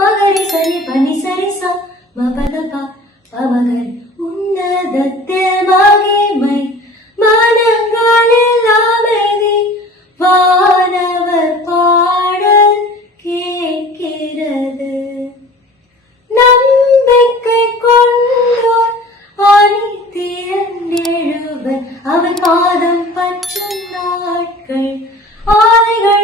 மகரி சரி பனி சரி சா மபதபா பமகரி உன்னதத்தில் மகிமை மனங்களில் அமைதி வானவர் பாடல் கேட்கிறது. நம்பிக்கை கொண்டோர் அணி திரண்டெழுவர் அவர் பாதம் பற்றும் நாட்கள் ஆலைகள்